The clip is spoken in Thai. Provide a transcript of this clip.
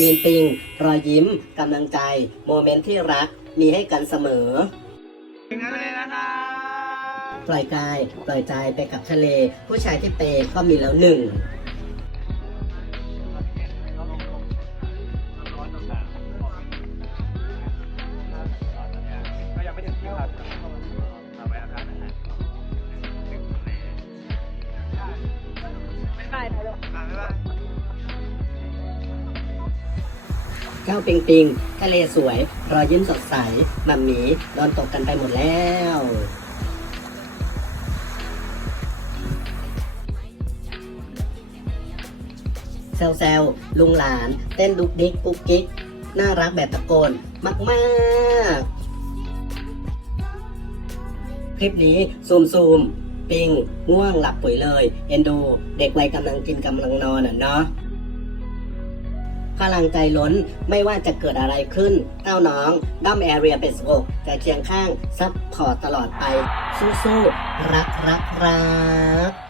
มีนปิง รอยยิ้ม กำลังใจ โมเมนต์ที่รัก มีให้กันเสมอถึงทะเลนะคะปล่อยกาย ปล่อยใจไปกับทะเล ผู้ชายที่เปย์ก็มีแล้วหนึ่ง ก้าวปิงปิงทะเลสวย รอยยิ้มสดใสมัมหมีโดนตกกันไปหมดแล้วแซวแซวลุงหลาน เต้นดุกดิกกุ๊กกิ๊ก น่ารักแบบตะโกนมากมากๆ คลิปนี้ ซูมซูมปิงง่วงหลับปุ๋ยเลย เอ็นดู เด็กวัยกำลังกินกำลังนอนอะเนาะ พลังใจล้นไม่ว่าจะเกิดอะไรขึ้นเต้าน้องด้อมแอเรียเป็นสกจะเคียงข้างซัพพอร์ตตลอดไป สู้ๆรักรักรัก